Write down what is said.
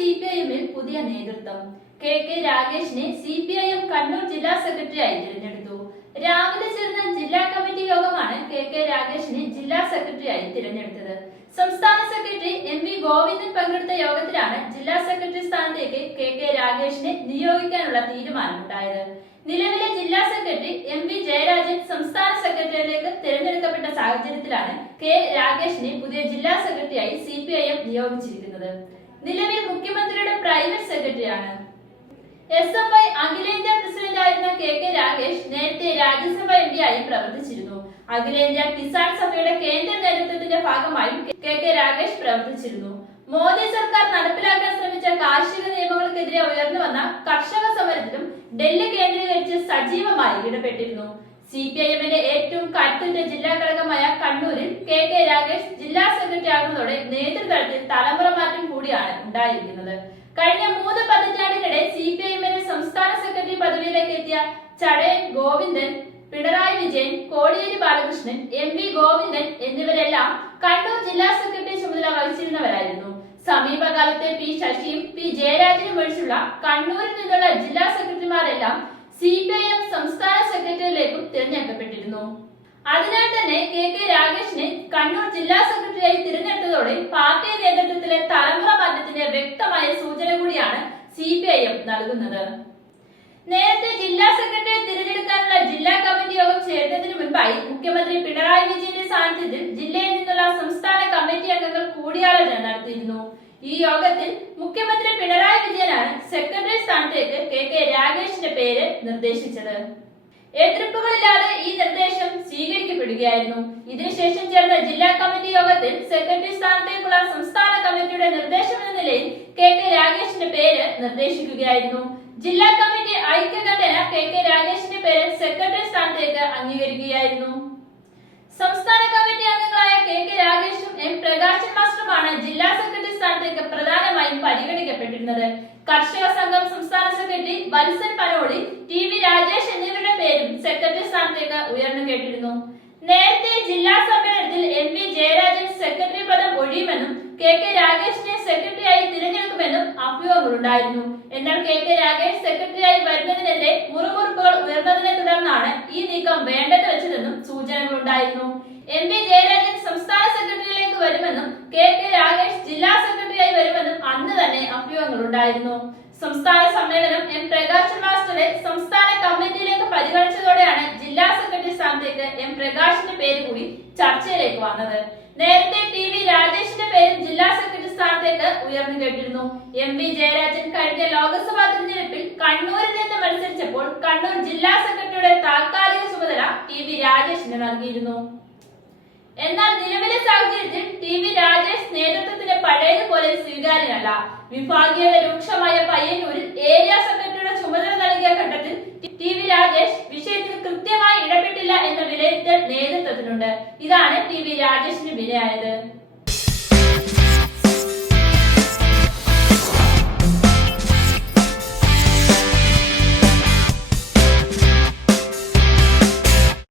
C P I എമ്മിൽ പുതിയ നേതൃത്വം. K K രാഗേഷിനെ C P I M Kannur ജില്ലാ സെക്രട്ടറിയായി തിരഞ്ഞെടുത്തു. രാവിലെ ചേർന്ന ജില്ലാ കമ്മിറ്റി യോഗമാണ് കെ കെ രാഗേഷിനെ ജില്ലാ സെക്രട്ടറിയായി തിരഞ്ഞെടുത്തത്. സംസ്ഥാന സെക്രട്ടറി എം വി ഗോവിന്ദൻ പങ്കെടുത്ത യോഗത്തിലാണ് ജില്ലാ സെക്രട്ടറി സ്ഥാനത്തേക്ക് കെ കെ രാഗേഷിനെ നിയോഗിക്കാനുള്ള തീരുമാനമുണ്ടായത്. നിലവിലെ ജില്ലാ സെക്രട്ടറി എം വി ജയരാജൻ സംസ്ഥാന സെക്രട്ടറിയിലേക്ക് തിരഞ്ഞെടുക്കപ്പെട്ട സാഹചര്യത്തിലാണ് കെ രാഗേഷിനെ പുതിയ ജില്ലാ സെക്രട്ടറിയായി സി പി ഐ എം നിയോഗിച്ചിരിക്കുന്നത്. നിലവിൽ മുഖ്യമന്ത്രിയുടെ പ്രൈവറ്റ് സെക്രട്ടറിയാണ്. എസ് എഫ് ഐ അഖിലേന്ത്യാ പ്രസിഡന്റ് ആയിരുന്ന കെ കെ രാകേഷ് നേരത്തെ രാജ്യസഭ എം ആയി പ്രവർത്തിച്ചിരുന്നു. അഖിലേന്ത്യാ കിസാൻ സഭയുടെ കേന്ദ്ര നേതൃത്വത്തിന്റെ ഭാഗമായും കെ കെ രാകേഷ് പ്രവർത്തിച്ചിരുന്നു. മോദി സർക്കാർ നടപ്പിലാക്കാൻ ശ്രമിച്ച കാർഷിക നിയമങ്ങൾക്കെതിരെ ഉയർന്നു വന്ന കർഷക സമരത്തിലും ഡൽഹി കേന്ദ്രീകരിച്ച് സജീവമായി ഇടപെട്ടിരുന്നു. സി പി ഐ എമ്മിന്റെ ഏറ്റവും കരുത്തുറ്റ ജില്ലാ കണ്ണൂരിൽ കെ കെ രാഗേഷ് ജില്ലാ സെക്രട്ടറി ആകുന്നതോടെ നേതൃതലത്തിൽ തലമുറ മാറ്റം കൂടിയാണ് ഉണ്ടായിരിക്കുന്നത്. കഴിഞ്ഞ മൂന്ന് പതിറ്റാണ്ടിനിടെ സി പി ഐ എമ്മിന്റെ സംസ്ഥാന സെക്രട്ടറി പദവിയിലേക്ക് എത്തിയ ചടയൻ ഗോവിന്ദൻ പിണറായി വിജയൻ കോടിയേരി ബാലകൃഷ്ണൻ എം വി ഗോവിന്ദൻ എന്നിവരെല്ലാം കണ്ണൂർ ജില്ലാ സെക്രട്ടറി ചുമതല വഹിച്ചിരുന്നവരായിരുന്നു. സമീപകാലത്തെ പി ശശിയും പി ജയരാജനും ഒഴിച്ചുള്ള കണ്ണൂരിൽ നിന്നുള്ള ജില്ലാ സെക്രട്ടറിമാരെല്ലാം സി പി ഐ എം സംസ്ഥാന സെക്രട്ടറിയിലേക്കും തിരഞ്ഞെടുക്കപ്പെട്ടിരുന്നു. അതിനാൽ തന്നെ കെ കെ രാഗേഷിനെ കണ്ണൂർ ജില്ലാ സെക്രട്ടറിയായി തിരഞ്ഞെടുത്തതോടെ പാർട്ടി നേതൃത്വത്തിലെ തലമുറ മാറ്റത്തിന്റെ വ്യക്തമായ സൂചന കൂടിയാണ് സി പി ഐ എം നൽകുന്നത്. നേരത്തെ ജില്ലാ സെക്രട്ടറിയെ തിരഞ്ഞെടുക്കാനുള്ള ജില്ലാ കമ്മിറ്റി യോഗം ചേരുന്നതിന് മുൻപായി മുഖ്യമന്ത്രി പിണറായി വിജയന്റെ സാന്നിധ്യത്തിൽ ജില്ലയിൽ നിന്നുള്ള സംസ്ഥാന കമ്മിറ്റി അംഗങ്ങൾ കൂടിയാലോചന നടത്തിയിരുന്നു. ഈ യോഗത്തിൽ മുഖ്യമന്ത്രി പിണറായി വിജയനാണ് സെക്രട്ടറി സ്ഥാനത്തേക്ക് കെ കെ രാഗേഷിന്റെ പേര് നിർദ്ദേശിച്ചത്. എതിർപ്പുകളില്ലാതെ ഈ നിർദ്ദേശം സ്വീകരിക്കപ്പെടുകയായിരുന്നു. ഇതിനുശേഷം ചേർന്ന ജില്ലാ കമ്മിറ്റി യോഗത്തിൽ സെക്രട്ടറി സ്ഥാനത്തേക്കുള്ള സംസ്ഥാന കമ്മിറ്റിയുടെ നിർദ്ദേശം എന്ന നിലയിൽ കെ കെ രാഗേഷിന്റെ പേര് നിർദ്ദേശിക്കുകയായിരുന്നു. ജില്ലാ കമ്മിറ്റി ഐക്യകണ്ഠന കെ കെ രാഗേഷിന്റെ പേര് സെക്രട്ടറി സ്ഥാനത്തേക്ക് അംഗീകരിക്കുകയായിരുന്നു സംസ്ഥാന കമ്മിറ്റി അംഗങ്ങളായ കെ കെ രാഗേഷും എം പ്രകാശൻ മാസ്റ്ററുമാണ് ജില്ലാ സെക്രട്ടറി സ്ഥാനത്തേക്ക് പ്രധാനമായും പരിഗണിക്കപ്പെട്ടിരുന്നത്? കർഷക സംഘം സംസ്ഥാന secretary Valsan Panoli T V Rajesh എന്നിവരുടെ പേരും സെക്രട്ടറി സ്ഥാനത്തേക്ക് ഉയർന്നു കേട്ടിരുന്നു. നേരത്തെ ജില്ലാ സമ്മേളനത്തിൽ എം വി ജയരാജൻ സെക്രട്ടറി പദം ഒഴിയുമെന്നും കെ കെ രാഗേഷിനെ സെക്രട്ടറിയായി തിരഞ്ഞെടുക്കുമെന്നും അഭ്യൂഹങ്ങളുണ്ടായിരുന്നു. എന്നാൽ കെ കെ രാഗേഷ് സെക്രട്ടറിയായി വരുന്നതിനെതിരെ മുറുമുറുപ്പുകൾ ഉയർന്നതിനെ തുടർന്നാണ് ഈ നീക്കം വേണ്ടെന്ന് വെച്ചതെന്നും സൂചനകളുണ്ടായിരുന്നു. എം വി ജയരാജൻ സംസ്ഥാന സെക്രട്ടറിയിലേക്ക് വരുമെന്നും കെ കെ രാഗേഷ് ജില്ലാ വരുമെന്നും അന്ന് തന്നെ അഭ്യൂഹങ്ങളുണ്ടായിരുന്നു സംസ്ഥാന സമ്മേളനം എം പ്രകാശൻ മാസ്റ്ററെ സംസ്ഥാന കമ്മിറ്റിയിലേക്ക് പരിഗണിച്ചതോടെയാണ് ജില്ലാ സെക്രട്ടറി സ്ഥാനത്തേക്ക് എം പ്രകാശിന്റെ പേര് കൂടി ചർച്ചയിലേക്ക് വന്നത്. നേരത്തെ ടി വി രാജേഷിന്റെ പേര് ജില്ലാ സെക്രട്ടറി സ്ഥാനത്തേക്ക് ഉയർന്നു കേട്ടിരുന്നു. എം വി ജയരാജൻ കഴിഞ്ഞ ലോക്സഭാ തിരഞ്ഞെടുപ്പിൽ കണ്ണൂരിൽ നിന്ന് മത്സരിച്ചപ്പോൾ കണ്ണൂർ ജില്ലാ സെക്രട്ടറിയുടെ താൽക്കാലിക ചുമതല ടി വി രാജേഷിന് നൽകിയിരുന്നു. എന്നാൽ സാഹചര്യത്തിൽ ടി വി രാജേഷ് നേതൃത്വത്തിന് പഴയതുപോലെ സ്വീകാര്യനല്ല വിഭാഗീയത രൂക്ഷമായ പയ്യന്നൂരിൽ ഏരിയ സെക്രട്ടറിയുടെ ചുമതല നൽകിയ ഘട്ടത്തിൽ ടി വി രാജേഷ് വിഷയത്തിൽ കൃത്യമായി ഇടപെട്ടില്ല എന്ന വിലയിരുത്തൽ നേതൃത്വത്തിനുണ്ട്. ഇതാണ് ടി വി രാജേഷിന് വിലയായത്.